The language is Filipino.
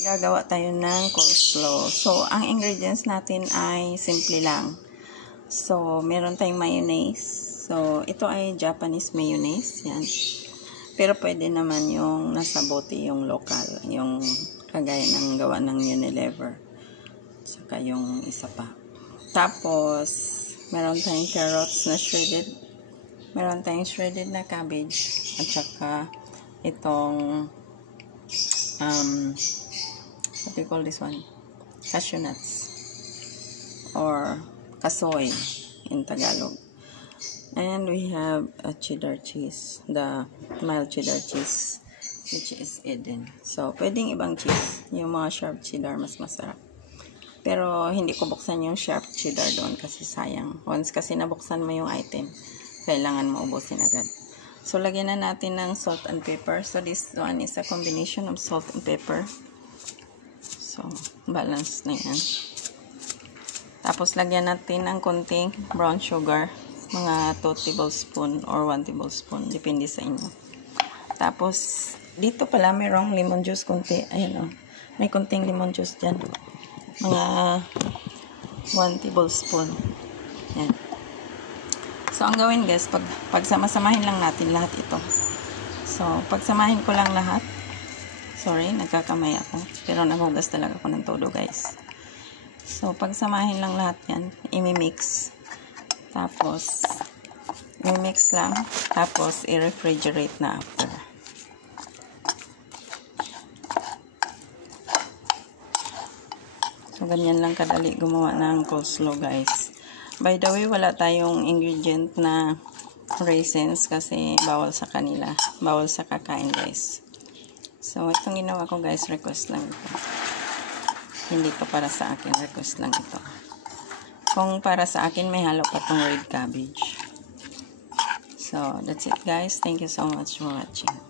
Gagawa tayo ng coleslaw. So, ang ingredients natin ay simple lang. So, meron tayong mayonnaise. So, ito ay Japanese mayonnaise. Yan. Pero pwede naman yung nasa bote, yung local. Yung kagaya ng gawa ng Unilever. Saka yung isa pa. Tapos, meron tayong carrots na shredded. Meron tayong shredded na cabbage. At saka, itong what do you call this one? Cashew nuts or kasoy in Tagalog. And we have a cheddar cheese, the mild cheddar cheese, which is Eden. So, pwedeng ibang cheese. Yung mga sharp cheddar mas masarap. Pero, hindi ko buksan yung sharp cheddar doon kasi sayang. Once kasi nabuksan mo yung item, kailangan mo ubusin agad. So, lagyan na natin ng salt and pepper. So, this one is a combination of salt and pepper. So, balance na yan. Tapos, lagyan natin ng konting brown sugar. Mga 2 tablespoon or 1 tablespoon. Depende sa inyo. Tapos, dito pala mayroong lemon juice konti. Ayan o. May konting lemon juice dyan. Mga 1 tablespoon. Yan. So, ang gawin guys, pagsama-samahin lang natin lahat ito. So, pagsamahin ko lang lahat. Sorry, nagkakamay ako. Pero naghugas talaga ako ng todo guys. So, pagsamahin lang lahat yan. I-mix. Tapos, i-mix lang. Tapos, i-refrigerate na after. So, ganyan lang kadali gumawa ng coleslaw guys. By the way, wala tayong ingredient na raisins kasi bawal sa kanila. Bawal sa kakain guys. So, itong ginawa ko guys, request lang ito. Hindi to para sa akin, request lang ito. Kung para sa akin, may halo pa tong red cabbage. So, that's it guys. Thank you so much for watching.